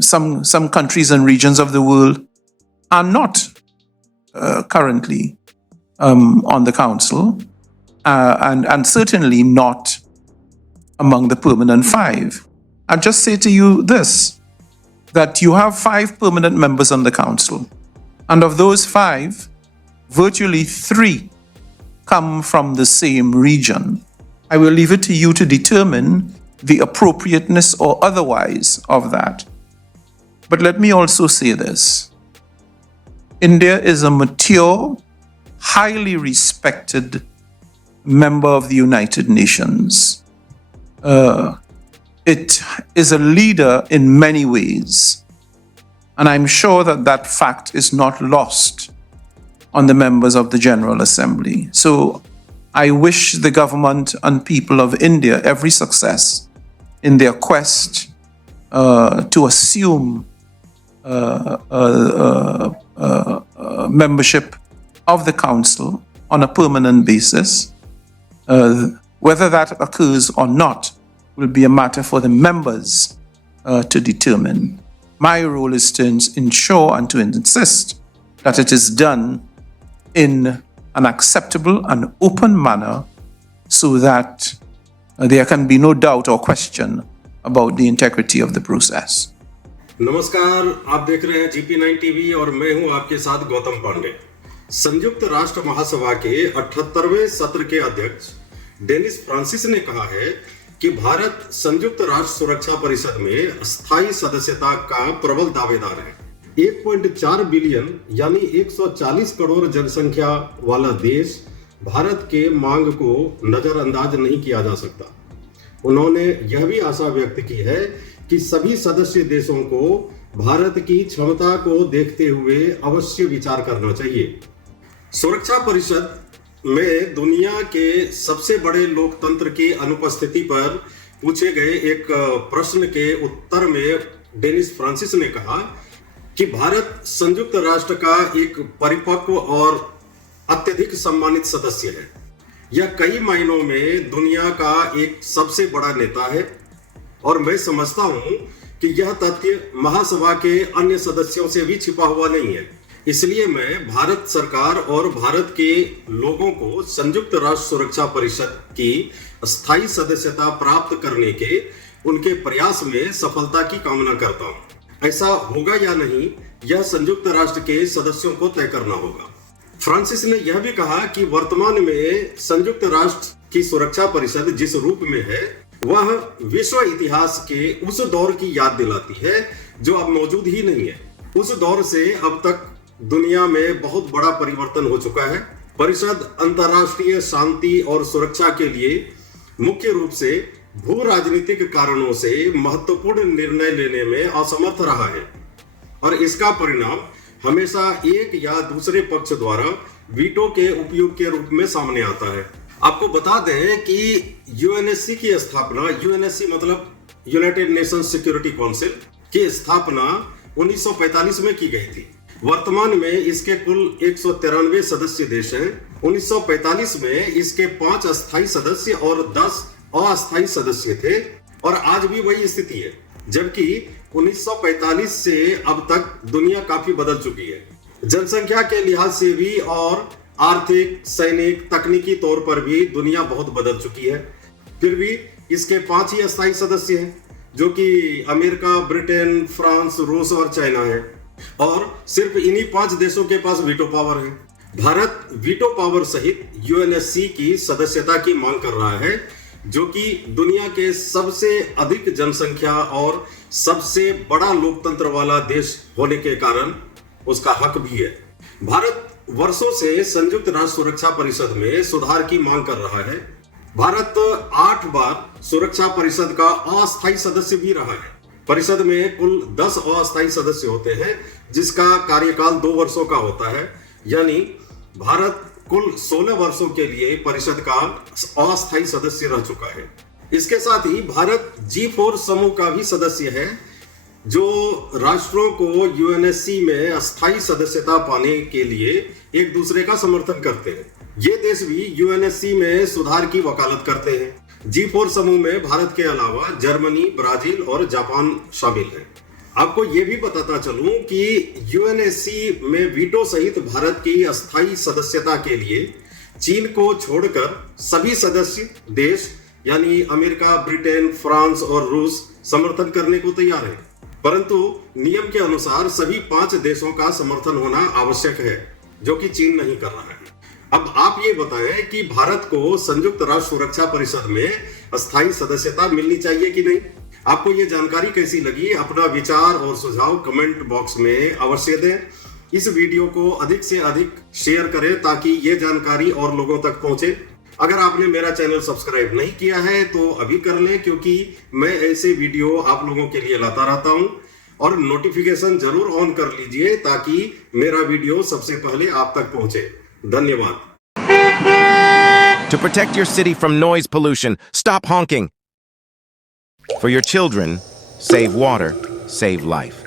some countries and regions of the world are not currently on the council, and certainly not among the permanent five. I'll just say to you this, that you have 5 permanent members on the council, and of those 5, virtually 3 come from the same region. I will leave it to you to determine the appropriateness or otherwise of that. But let me also say this. India is a mature, highly respected member of the United Nations. It is a leader in many ways, and I'm sure that that fact is not lost on the members of the General Assembly. So I wish the government and people of India every success in their quest to assume membership of the Council on a permanent basis. Whether that occurs or not will be a matter for the members to determine. My role is to ensure and to insist that it is done in an acceptable and open manner so that there can be no doubt or question about the integrity of the process. नमस्कार, आप देख रहे हैं GP9 TV और मैं हूं आपके साथ गौतम पांडे। संयुक्त राष्ट्र महासभा के 78वें सत्र के अध्यक्ष डेनिस फ्रांसिस ने कहा है कि भारत संयुक्त राष्ट्र सुरक्षा परिषद में स्थायी सदस्यता का प्रबल दावेदार है। 1.4 बिलियन यानी 140 करोड़ जनसंख्या वाला देश भारत के मांग को नजरअंदाज नहीं किया जा सकता। उन्होंने यह भी आशा व्यक्त की है कि सभी सदस्य देशों को भारत की क्षमता को देखते हुए अवश्य विचार करना चाहिए। सुरक्षा परिषद में दुनिया के सबसे बड़े लोकतंत्र की अनुपस्थिति पर पूछे गए एक प्रश्न के उत्तर में डेनिस फ्रांसिस ने कहा कि भारत संयुक्त राष्ट्र का एक परिपक्व और अत्यधिक सम्मानित सदस्य है। यह कई मायनों में दुनिया का एक सबसे बड़ा नेता है और मैं समझता हूं कि यह तथ्य महासभा के अन्य सदस्यों से भी छिपा हुआ नहीं है। इसलिए मैं भारत सरकार और भारत के लोगों को संयुक्त राष्ट्र सुरक्षा परिषद की स्थायी सदस्यता प्राप्त करने के उनके प्रयास में सफलता की कामना करता हूं। ऐसा होगा या नहीं, यह संयुक्त राष्ट्र के सदस्यों को तय करना होगा। फ्रांसिस ने यह भी कहा कि वर्तमान में संयुक्त राष्ट्र की सुरक्षा परिषद जिस रूप में है वह विश्व इतिहास के उस दौर की याद दिलाती है जो अब मौजूद ही नहीं है। उस दौर से अब तक दुनिया में बहुत बड़ा परिवर्तन हो चुका है। परिषद अंतर्राष्ट्रीय शांति और सुरक्षा के लिए मुख्य रूप से भू राजनीतिक कारणों से महत्वपूर्ण निर्णय लेने में असमर्थ रहा है और इसका परिणाम हमेशा एक या दूसरे पक्ष द्वारा वीटो के उपयोग के रूप में सामने आता है। आपको बता दें कि यूएनएससी की स्थापना, यूएनएससी मतलब यूनाइटेड नेशंस सिक्योरिटी काउंसिल की स्थापना 1945 में की गई थी। वर्तमान में इसके कुल 193 सदस्य देश हैं। 1945 में इसके 5 अस्थायी सदस्य और 10 अस्थायी सदस्य थे और आज भी वही स्थिति है, जबकि 1945 से अब तक दुनिया काफी बदल चुकी है, जनसंख्या के लिहाज से भी और आर्थिक, सैनिक, तकनीकी तौर पर भी दुनिया बहुत बदल चुकी है। फिर भी इसके 5 ही अस्थायी सदस्य हैं, जो कि अमेरिका, ब्रिटेन, फ्रांस, रूस और चाइना है और सिर्फ इन्हीं 5 देशों के पास वीटो पावर है। भारत वीटो पावर सहित यूएनएससी की सदस्यता की मांग कर रहा है, जो कि दुनिया के सबसे अधिक जनसंख्या और सबसे बड़ा लोकतंत्र वाला देश होने के कारण उसका हक भी है। भारत वर्षों से संयुक्त राष्ट्र सुरक्षा परिषद में सुधार की मांग कर रहा है। भारत 8 बार सुरक्षा परिषद का अस्थायी सदस्य भी रहा है। परिषद में कुल 10 अस्थायी सदस्य होते हैं, जिसका कार्यकाल 2 वर्षों का होता है, यानी भारत कुल 16 वर्षों के लिए परिषद का अस्थायी सदस्य रह चुका है। इसके साथ ही भारत G4 समूह का भी सदस्य है, जो राष्ट्रों को यूएनएससी में अस्थायी सदस्यता पाने के लिए एक दूसरे का समर्थन करते हैं। ये देश भी यूएनएससी में सुधार की वकालत करते हैं। G4 समूह में भारत के अलावा जर्मनी, ब्राजील और जापान शामिल हैं। आपको ये भी बताता चलूं कि यूएनएससी में वीटो सहित भारत की अस्थायी सदस्यता के लिए चीन को छोड़कर सभी सदस्य देश यानी अमेरिका, ब्रिटेन, फ्रांस और रूस समर्थन करने को तैयार है, परंतु नियम के अनुसार सभी 5 देशों का समर्थन होना आवश्यक है, जो कि चीन नहीं कर रहा है। अब आप ये बताएं कि भारत को संयुक्त राष्ट्र सुरक्षा परिषद में अस्थायी सदस्यता मिलनी चाहिए कि नहीं? आपको ये जानकारी कैसी लगी? अपना विचार और सुझाव कमेंट बॉक्स में अवश्य दें। इस वीडियो को अधिक से अधिक शेयर करें ताकि ये जानकारी और लोगों तक पहुंचे। अगर आपने मेरा चैनल सब्सक्राइब नहीं किया है तो अभी कर लें, क्योंकि मैं ऐसे वीडियो आप लोगों के लिए लाता रहता हूं। और नोटिफिकेशन जरूर ऑन कर लीजिए ताकि मेरा वीडियो सबसे पहले आप तक पहुंचे। धन्यवाद। To protect your city from noise pollution, stop honking. For your children, save water, save life.